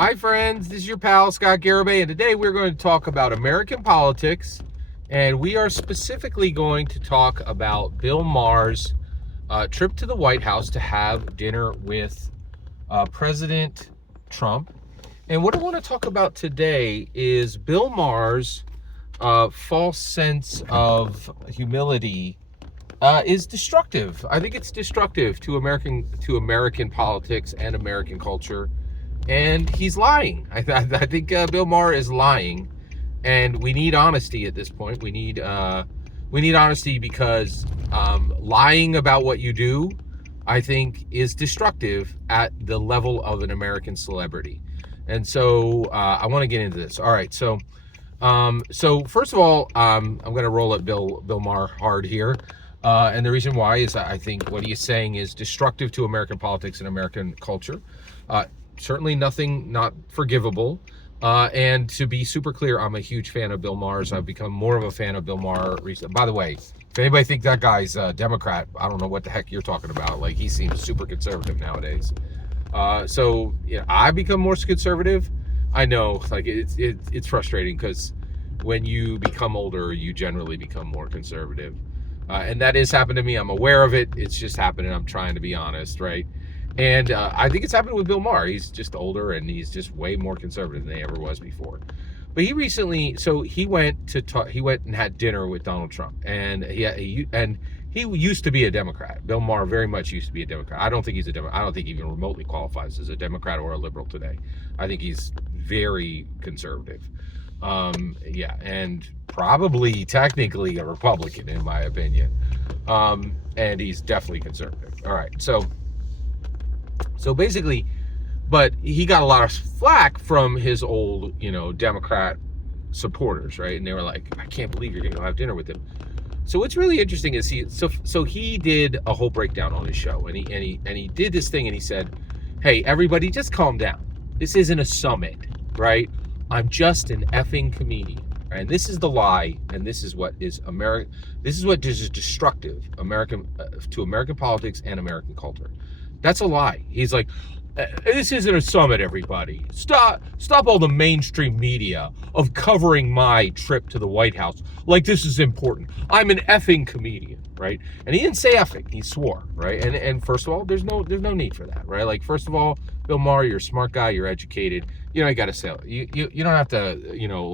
Hi, friends. This is your pal, Scott Garibay, and today we're going to talk about American politics, and we are specifically going to talk about Bill Maher's trip to the White House to have dinner with President Trump. And what I want to talk about today is Bill Maher's false sense of humility is destructive. I think it's destructive to American politics and American culture, and he's lying. I think Bill Maher is lying, and we need honesty at this point. We need honesty because lying about what you do, I think, is destructive at the level of an American celebrity. And so I want to get into this. All right, so first of all, I'm going to roll at Bill Maher hard here. And the reason why is I think what he is saying is destructive to American politics and American culture. Certainly nothing not forgivable. And to be super clear, I'm a huge fan of Bill Maher's. I've become more of a fan of Bill Maher recently. By the way, if anybody thinks that guy's a Democrat, I don't know what the heck you're talking about. Like, he seems super conservative nowadays. So yeah, I become more conservative. I know, like, it's frustrating because when you become older, you generally become more conservative. And that has happened to me. I'm aware of it. It's just happening. I'm trying to be honest, right? And I think it's happened with Bill Maher. He's just older and he's just way more conservative than he ever was before. But he recently, he went and had dinner with Donald Trump, and he used to be a Democrat. Bill Maher very much used to be a Democrat. I don't think he's a Democrat. I don't think he even remotely qualifies as a Democrat or a liberal today. I think he's very conservative. And probably technically a Republican in my opinion. And he's definitely conservative. All right, so basically, but he got a lot of flack from his old, Democrat supporters, right? And they were like, I can't believe you're going to have dinner with him. So what's really interesting is he did a whole breakdown on his show, and he did this thing, and he said, hey, everybody, just calm down. This isn't a summit, right? I'm just an effing comedian. Right? And this is the lie, and this is what is America. This is what is destructive to American politics and American culture. That's a lie. He's like, this isn't a summit, everybody. Stop all the mainstream media of covering my trip to the White House like this is important. I'm an effing comedian, right? And he didn't say effing, he swore, right? And first of all, there's no need for that, right? Like, first of all, Bill Maher, you're a smart guy, you're educated. You got to say it. You don't have to, you don't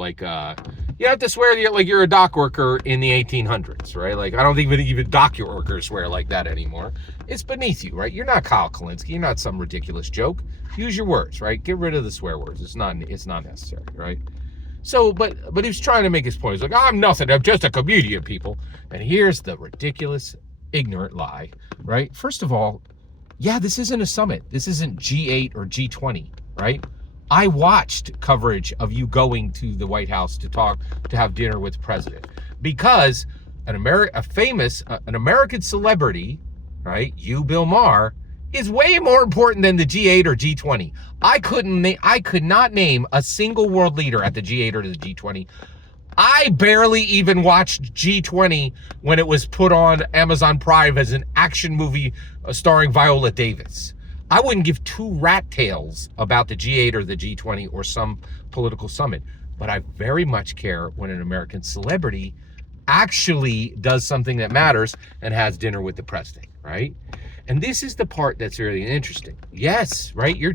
have to swear like you're a dock worker in the 1800s, right? Like, I don't think even dock workers swear like that anymore. It's beneath you, right? You're not Kyle Kalinske. You're not some ridiculous joke. Use your words, right? Get rid of the swear words. It's not necessary, right? So, but he was trying to make his point. He's like, I'm nothing. I'm just a comedian, people. And here's the ridiculous, ignorant lie, right? First of all, yeah, this isn't a summit. This isn't G8 or G20, right? I watched coverage of you going to the White House to have dinner with the president, because an American celebrity, right? You, Bill Maher, is way more important than the G8 or G20. I could not name a single world leader at the G8 or the G20. I barely even watched G20 when it was put on Amazon Prime as an action movie starring Viola Davis. I wouldn't give two rat tails about the G8 or the G20 or some political summit, but I very much care when an American celebrity actually does something that matters and has dinner with the president, right? And this is the part that's really interesting. Yes, right? You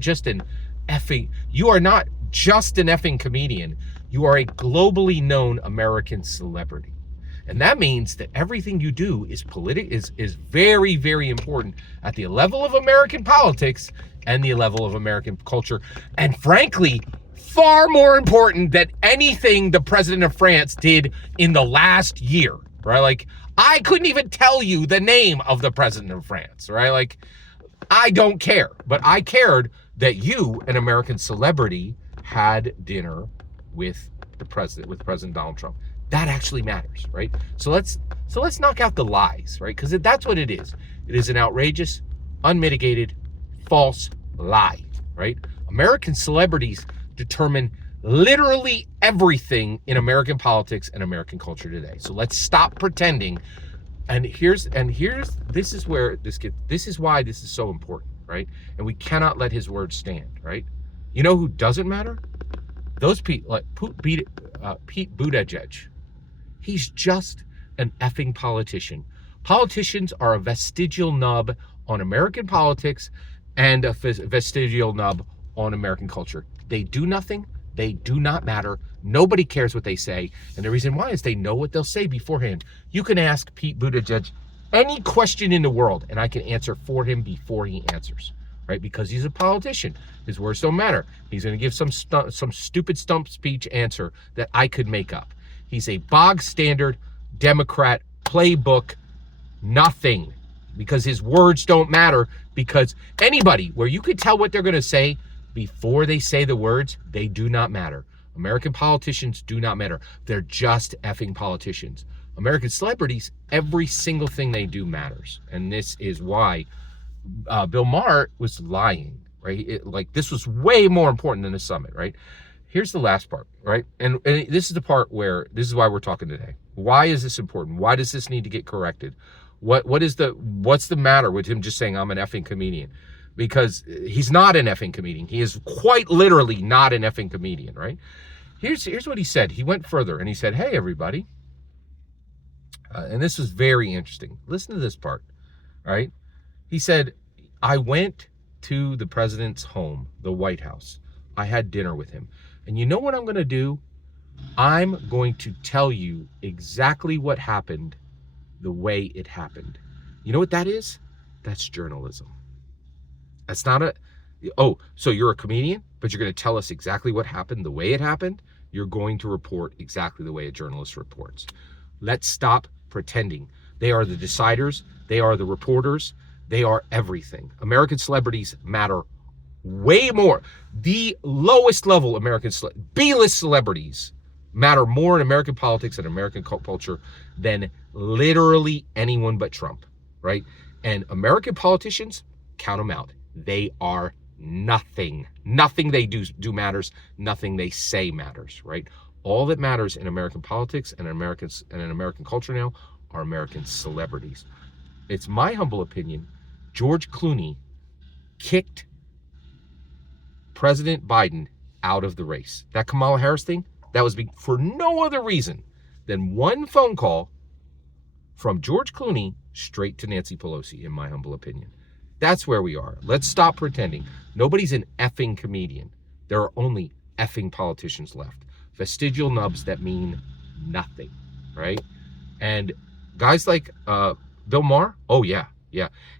are not just an effing comedian. You are a globally known American celebrity. And that means that everything you do is very, very important at the level of American politics and the level of American culture. And frankly, far more important than anything the president of France did in the last year, right? Like, I couldn't even tell you the name of the president of France, right? Like, I don't care, but I cared that you, an American celebrity, had dinner with President Donald Trump. That actually matters, right? So let's knock out the lies, right? Because that's what it is. It is an outrageous, unmitigated, false lie, right? American celebrities determine literally everything in American politics and American culture today. So let's stop pretending. This is why this is so important, right? And we cannot let his words stand, right? You know who doesn't matter? Those people like Pete Buttigieg. He's just an effing politician. Politicians are a vestigial nub on American politics and a vestigial nub on American culture. They do nothing. They do not matter. Nobody cares what they say. And the reason why is they know what they'll say beforehand. You can ask Pete Buttigieg any question in the world, and I can answer for him before he answers, right? Because he's a politician. His words don't matter. He's going to give some stupid stump speech answer that I could make up. He's a bog standard Democrat playbook nothing, because his words don't matter, because anybody where you could tell what they're going to say before they say the words, they do not matter. American politicians do not matter. They're just effing politicians. American celebrities, every single thing they do matters. And this is why Bill Maher was lying, right? This was way more important than the summit, right? Here's the last part, right? And this is the part where, this is why we're talking today. Why is this important? Why does this need to get corrected? What's the matter with him just saying I'm an effing comedian? Because he's not an effing comedian. He is quite literally not an effing comedian, right? Here's what he said. He went further and he said, hey, everybody. And this is very interesting. Listen to this part, right? He said, I went to the president's home, the White House. I had dinner with him. And you know what I'm going to do? I'm going to tell you exactly what happened the way it happened. You know what that is? That's journalism. That's not so you're a comedian, but you're going to tell us exactly what happened the way it happened? You're going to report exactly the way a journalist reports. Let's stop pretending. They are the deciders. They are the reporters. They are everything. American celebrities matter way more. The lowest level American B-list celebrities matter more in American politics and American culture than literally anyone but Trump, right? And American politicians, count them out. They are nothing. Nothing they do matters. Nothing they say matters, right? All that matters in American politics and in American culture now are American celebrities. It's my humble opinion, George Clooney kicked President Biden out of the race. That Kamala Harris thing, that was for no other reason than one phone call from George Clooney straight to Nancy Pelosi, in my humble opinion. That's where we are. Let's stop pretending. Nobody's an effing comedian. There are only effing politicians left. Vestigial nubs that mean nothing, right? And guys like Bill Maher, oh yeah.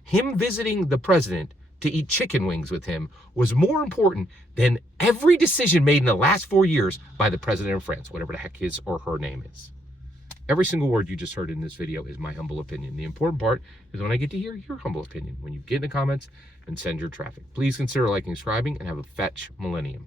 Him visiting the president to eat chicken wings with him was more important than every decision made in the last 4 years by the president of France, whatever the heck his or her name is. Every single word you just heard in this video is my humble opinion. The important part is when I get to hear your humble opinion, when you get in the comments and send your traffic. Please consider liking, subscribing, and have a fetch millennium.